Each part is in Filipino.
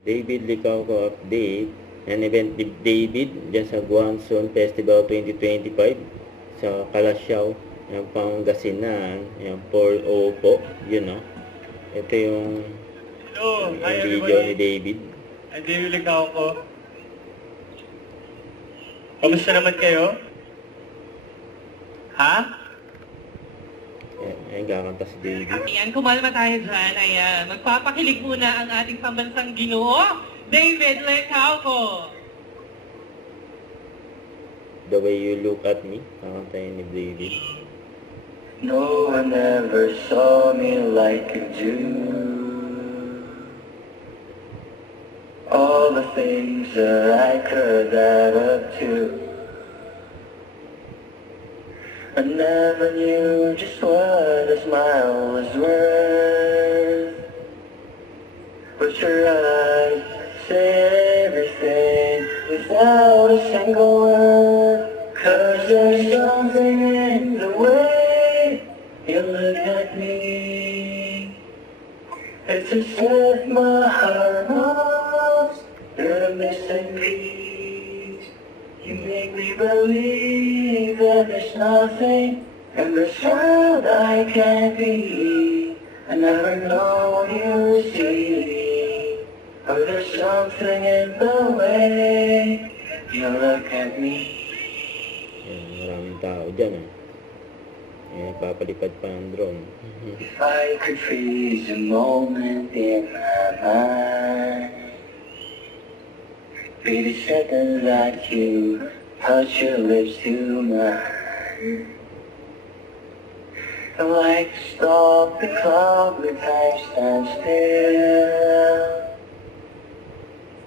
David Licauco update. Yan event ni David dyan sa Guangzhou Festival 2025 sa Kalasyaw, yung Pangasinan, yung Paul Opo, yun no. Ito yung, Hello, hi video ni everybody. David. I'm David Licauco. Kamusta naman kayo? Ha? Ayan, kakanta si David. Ayan, kumalma tayo dyan. Ayan, magpapakilig muna ang ating pambansang ginoo, David Licauco. The way you look at me, kakanta yun ni David. No one ever saw me like you do. All the things that I could add up to. I never knew just what a smile was worth. But your eyes said everything without a single word. 'Cause there's something in the way you look at me. It's as if my heart knows you're a missing piece. You make me believe that there's nothing in this world I can't be. I never know you see, but there's something in the way you look at me. Ayan, maraming tao dyan Ayan, papalipad pa ng drone. If I could freeze a moment in my mind, be the second that you touch your lips to mine. I'd like to stop the clock when time stands still.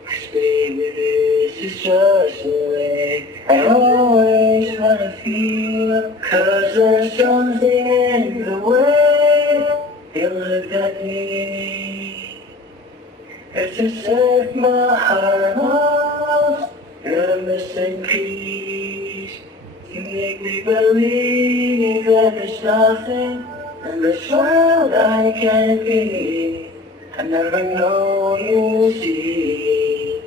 'Cause baby, this is just the way I always wanna feel. 'Cause there's something in the way you look at me. It's as if my heart knows you're a missing piece. You make me believe that there's nothing in this world I can't be. I never know you see,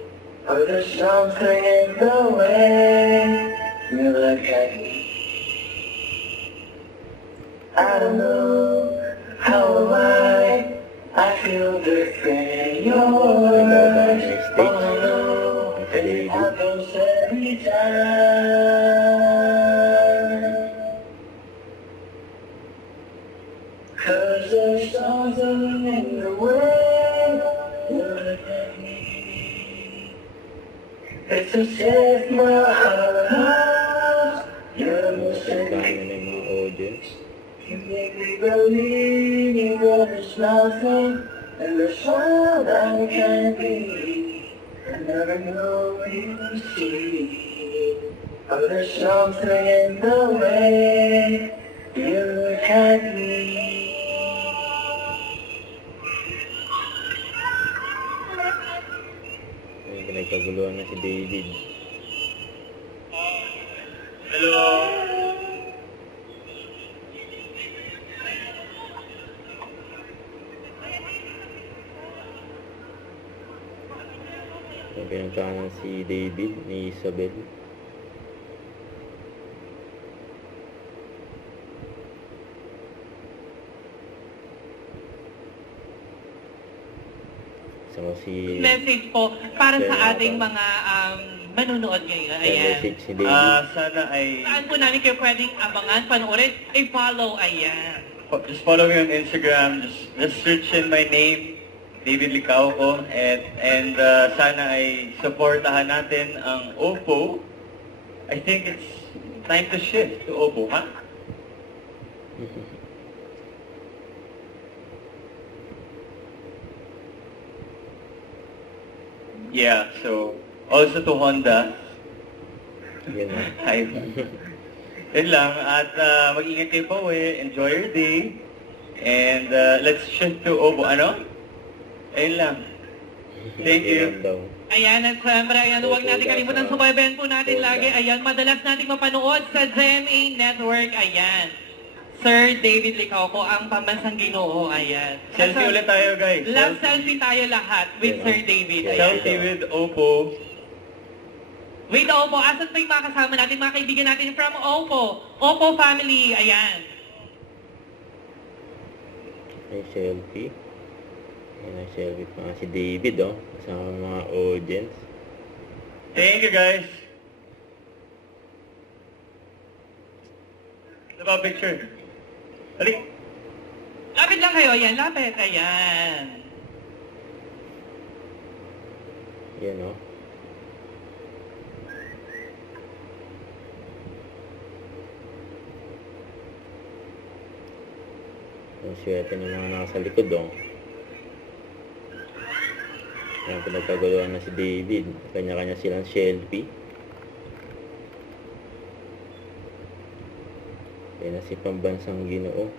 but there's something in the way you look at me. I don't know how am I feel different. Yours, Next stage. all I know is it happens every time. 'Cause there's something in the way you look at me. It's as if my heart knows you're missing Tanda me. na yung mga audience. You make me believe that there's nothing in this world I can't be. I never know you see, but there's something in the way you look at me. Ayan, pinagkaguluhan na si David. Hello. Yung pinagkanan si David ni Isabel. So si Message po para Sir, sa ating mga manunood ngayon. Ayan. message si David. Sana ay Saan po namin kayo pwedeng abangan, panoorin, i-follow, ayan. just follow me on Instagram. Just search in my name, David Licauco, and sana ay supportahan natin ang Oppo. I think it's time to shift to Oppo, ha? Yeah, so also to Honda. Yun na. Hi. Yun lang. At mag-ingat kayo pa enjoy your day. And let's shift to Oppo. Ano? Ayun lang. Thank you. Yun daw. Ayan, at siyempre, ayan, huwag natin kalimutan subaybayan po natin lagi. Ayan, madalas nating mapanood sa GMA Network. Ayan. Sir David Licauco, ang pambansang ginoo. Ayan. Selfie ulit tayo, guys. Love selfie tayo lahat with Yeah. Sir David. Ayan. Selfie with Oppo. Wait, Oppo. Asan pa yung mga kasama natin, mga kaibigan natin from Oppo? Oppo family. Ayan. May selfie. May selfie pa nga si David, oh. Kasama mga audience. Thank you, guys. Ano ba picture? Balik. Lapit lang kayo. Ayan, lapit. Ayan. Yan, oh. Ang swerte ng mga nasa likod, oh. Ayan, pinagkaguluhan na si David. Kanya-kanya silang selfie. Ayan na si pambansang ginoo.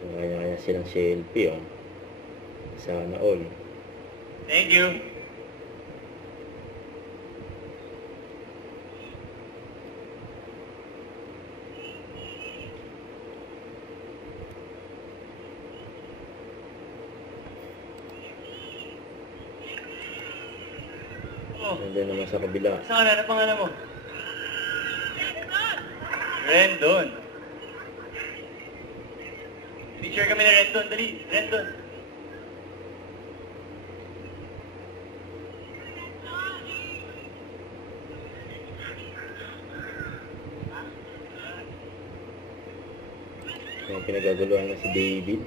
Kanya-kanya silang selfie, oh. Sana all. Thank you. Oh, Nandun naman sa kabila. saan ka na? Ano pangalan mo? Rendon. Picture kami na Rendon. Dali, Rendon. Ayan, pinagkaguluhan na si David.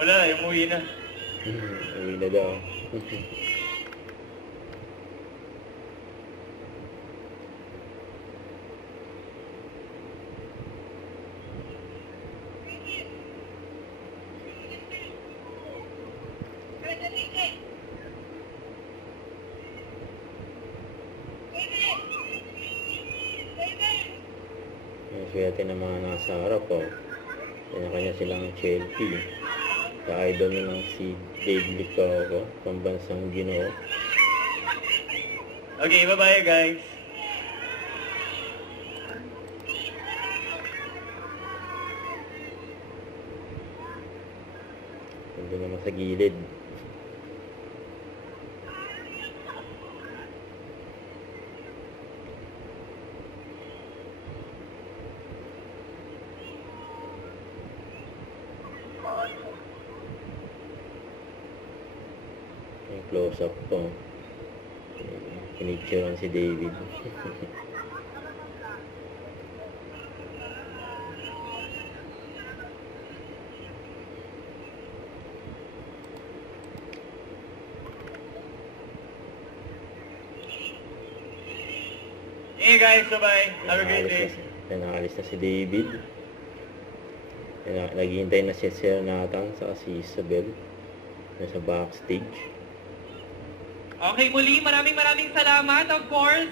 Wala, umuwi na. Uwi na daw. Ang swerte ng mga nasa harap, oh. Kanya-kanya silang selfie. Ka-idol na lang si David Licauco, pambansang ginoo. Okay, bye-bye guys. Nandun naman sa gilid. Yung close-up po. Pinicturean si David. Hey guys, bye-bye. Have a great day. Nakalis na si David. Naghihintay na si Sir Nathan sa si Isabel. Nasa backstage. Okay, muli, maraming salamat, of course,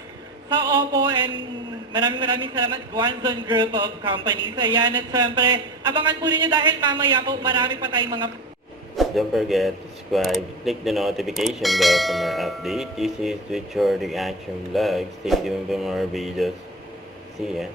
sa Oppo and maraming salamat, Guanzon Group of Companies. Ayan, at syempre, abangan po ninyo dahil mamaya po marami pa tayong mga... Don't forget to subscribe, click the notification bell for more update. This is Twitch Reaction Vlog. Stay tuned for more videos. See ya.